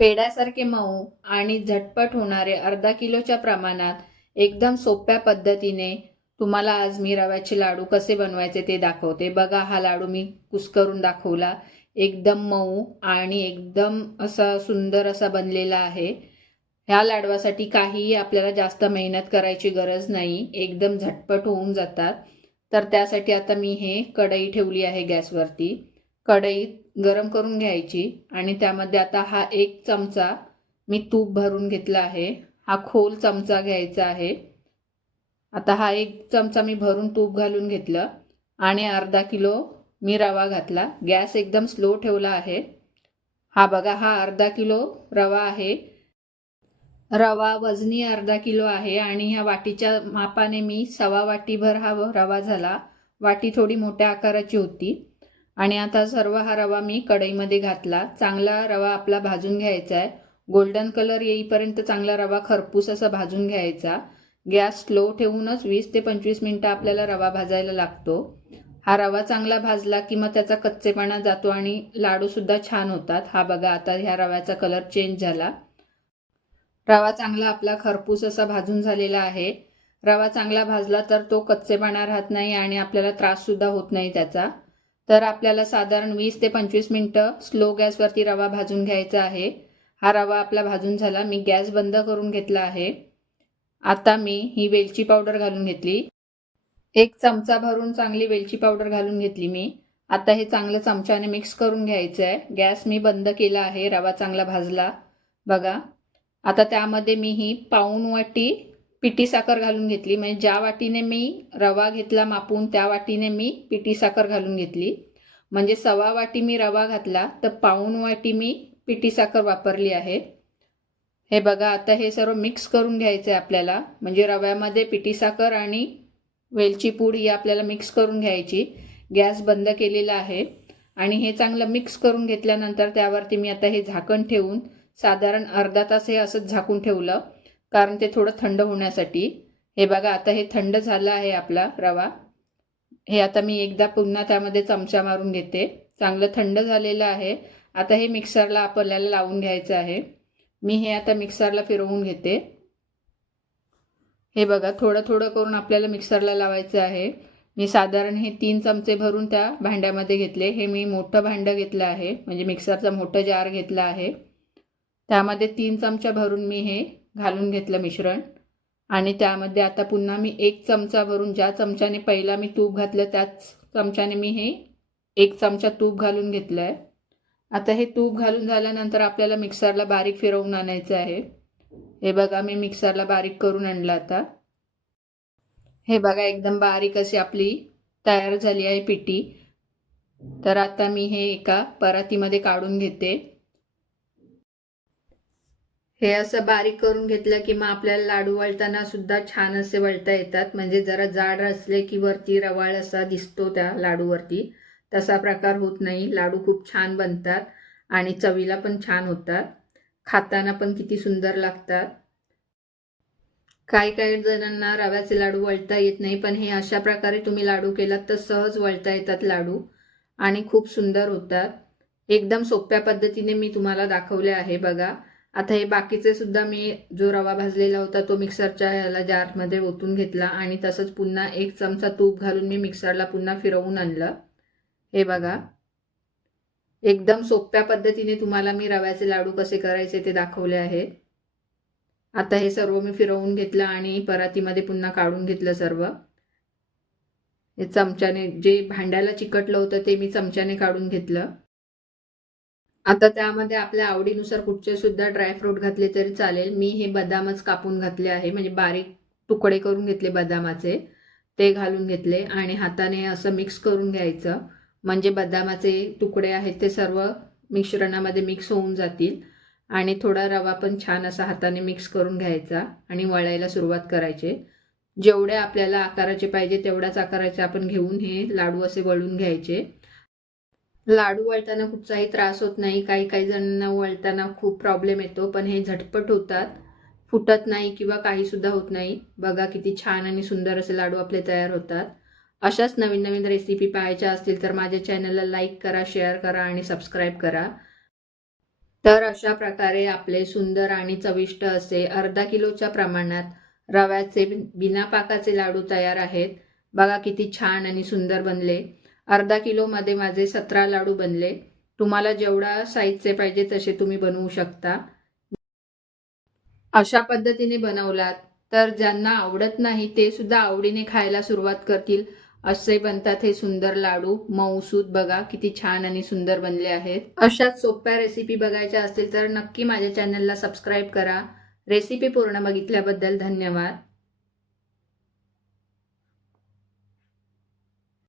पेड्यासारखे मऊ आणि झटपट होणारे अर्धा किलोच्या प्रमाणात एकदम सोप्या पद्धतीने तुम्हाला आज मी रव्याचे लाडू कसे बनवायचे ते दाखवते. बघा हा लाडू मी कुस्करून दाखवला. एकदम मऊ आणि एकदम असा सुंदर असा बनलेला आहे. ह्या लाडवासाठी काहीही आपल्याला जास्त मेहनत करायची गरज नाही. एकदम झटपट होऊन जातात. तर त्यासाठी आता मी हे कढई ठेवली आहे गॅसवरती. कढईत गरम करून घ्यायची आणि त्यामध्ये आता हा एक चमचा मी तूप भरून घेतला आहे. हा खोल चमचा घ्यायचा आहे. आता हा एक चमचा मी भरून तूप घालून घेतलं आणि अर्धा किलो मी रवा घातला. गॅस एकदम स्लो ठेवला आहे. हा बघा हा अर्धा किलो रवा आहे. रवा वजनी अर्धा किलो आहे आणि ह्या वाटीच्या मापाने मी सवा वाटीभर हा रवा झाला. वाटी थोडी मोठ्या आकाराची होती. आणि आता सर्व हा रवा मी कढईमध्ये घातला. चांगला रवा आपला भाजून घ्यायचा आहे. गोल्डन कलर येईपर्यंत चांगला रवा खरपूस असा भाजून घ्यायचा. गॅस स्लो ठेवूनच वीस ते पंचवीस मिनटं आपल्याला रवा भाजायला लागतो. हा रवा चांगला भाजला की मग त्याचा कच्चेपणा जातो आणि लाडूसुद्धा छान होतात. हा बघा आता ह्या रव्याचा कलर चेंज झाला. रवा चांगला आपला खरपूस असा भाजून झालेला आहे. रवा चांगला भाजला तर तो कच्चेपणा राहत नाही आणि आपल्याला त्राससुद्धा होत नाही त्याचा. तर आपल्याला साधारण वीस ते पंचवीस मिनटं स्लो गॅसवरती रवा भाजून घ्यायचा आहे. हा रवा आपला भाजून झाला. मी गॅस बंद करून घेतला आहे. आता मी ही वेलची पावडर घालून घेतली. एक चमचा भरून चांगली वेलची पावडर घालून घेतली मी. आता हे चांगलं चमच्याने मिक्स करून घ्यायचं आहे. गॅस मी बंद केला आहे. रवा चांगला भाजला. बघा. आता त्यामध्ये मी ही पाऊन वाटी पिठी साखर घालून घेतली. म्हणजे ज्या वाटीने मी रवा घेतला मापून त्या वाटीने मी पिठी साखर घालून घेतली. म्हणजे सवा वाटी मी रवा घातला तर पाऊण वाटी मी पिठी साखर वापरली आहे. हे बघा आता हे सर्व मिक्स करून घ्यायचं आहे आपल्याला. म्हणजे रव्यामध्ये पिठी साखर आणि वेलची पूड ही आपल्याला मिक्स करून घ्यायची. गॅस बंद केलेला आहे. आणि हे चांगलं मिक्स करून घेतल्यानंतर त्यावरती मी आता हे झाकण ठेवून साधारण अर्धा तास हे असंच झाकून ठेवलं. कारण ते थोडं थंड होण्यासाठी. हे बघा आता हे थंड झालं आहे आपला रवा. हे आता मी एकदा पुन्हा त्यामध्ये चमचा मारून घेते. चांगलं थंड झालेलं आहे. आता हे मिक्सरला आपल्याला लावून घ्यायचं आहे. मी हे आता मिक्सरला फिरवून घेते. हे बघा थोडं थोडं करून आपल्याला मिक्सरला लावायचं आहे. मी साधारण हे तीन चमचे भरून त्या भांड्यामध्ये घेतले. हे मी मोठं भांडं घेतलं आहे. म्हणजे मिक्सरचा मोठं जार घेतला आहे. त्यामध्ये तीन चमचा भरून मी हे घालून घेतलं मिश्रण. आणि त्यामध्ये आता पुन्हा मी एक चमचा भरून ज्या चमच्याने पहिला मी तूप घातलं त्याच चमच्याने मी हे एक चमचा तूप घालून घेतलं आहे आता हे तूप घालून झाल्यानंतर आपल्याला मिक्सरला बारीक फिरवून आणायचं आहे. हे बघा मी मिक्सरला बारीक करून आणलं आता. हे बघा एकदम बारीक अशी आपली तयार झाली आहे पिठी. तर आता मी हे एका परातीमध्ये काढून घेते. हे असं बारीक करून घेतलं की मग आपल्याला लाडू वळताना सुद्धा छान असे वळता येतात. म्हणजे जरा जाड असले की वरती रवाळ असा दिसतो त्या लाडूवरती. तसा प्रकार होत नाही. लाडू खूप छान बनतात आणि चवीला पण छान होतात. खाताना पण किती सुंदर लागतात. काही काही जणांना रव्याचे लाडू वळता येत नाही पण हे अशा प्रकारे तुम्ही लाडू केलात तर सहज वळता येतात लाडू आणि खूप सुंदर होतात. एकदम सोप्या पद्धतीने मी तुम्हाला दाखवले आहे बघा. आता हे बाकीचे सुद्धा मी जो रवा भाजलेला होता तो मिक्सरच्या ह्याला जारमध्ये ओतून घेतला आणि तसंच पुन्हा एक चमचा तूप घालून मी मिक्सरला पुन्हा फिरवून आणलं. हे बघा. एकदम सोप्या पद्धतीने तुम्हाला मी रव्याचे लाडू कसे करायचे ते दाखवले आहेत. आता हे सर्व मी फिरवून घेतलं आणि परातीमध्ये पुन्हा काढून घेतलं सर्व. हे चमच्याने जे भांड्याला चिकटलं होतं ते मी चमच्याने काढून घेतलं. आता त्यामध्ये आपल्या आवडीनुसार कुठचे सुद्धा ड्रायफ्रूट घातले तरी चालेल. मी हे बदामच कापून घातले आहे. म्हणजे बारीक तुकडे करून घेतले बदामाचे. ते घालून घेतले आणि हाताने असं मिक्स करून घ्यायचं. म्हणजे बदामाचे तुकडे आहेत ते सर्व मिश्रणामध्ये मिक्स होऊन जातील. आणि थोडा रवा पण छान असा हाताने मिक्स करून घ्यायचा आणि वळायला सुरुवात करायचे. जेवढे आपल्याला आकाराचे पाहिजे तेवढ्याच आकाराचे आपण घेऊन हे लाडू असे वळून घ्यायचे. लाडू वळताना कुठचाही त्रास होत नाही. काही काही जणांना वळताना खूप प्रॉब्लेम येतो. पण हे झटपट होतात. फुटत नाही किंवा काहीसुद्धा होत नाही. बघा किती छान आणि सुंदर असे लाडू आपले तयार होतात. अशाच नवीन नवीन रेसिपी पाहायच्या असतील तर माझ्या चॅनलला लाईक करा शेअर करा आणि सबस्क्राईब करा. तर अशा प्रकारे आपले सुंदर आणि चविष्ट असे अर्धा किलोच्या प्रमाणात रव्याचे बिना पाकाचे लाडू तयार आहेत. बघा किती छान आणि सुंदर बनले. अर्धा किलोमध्ये माझे सतरा लाडू बनले. तुम्हाला जेवढा साईजचे पाहिजे तसे तुम्ही बनवू शकता. अशा पद्धतीने बनवलात. तर ज्यांना आवडत नाही ते सुद्धा आवडीने खायला सुरुवात करतील. असे बनतात हे सुंदर लाडू. मऊसूद बघा किती छान आणि सुंदर बनले आहेत. अशाच सोप्या रेसिपी बघायच्या असतील तर नक्की माझ्या चॅनलला सबस्क्राईब करा. रेसिपी पूर्ण बघितल्याबद्दल धन्यवाद.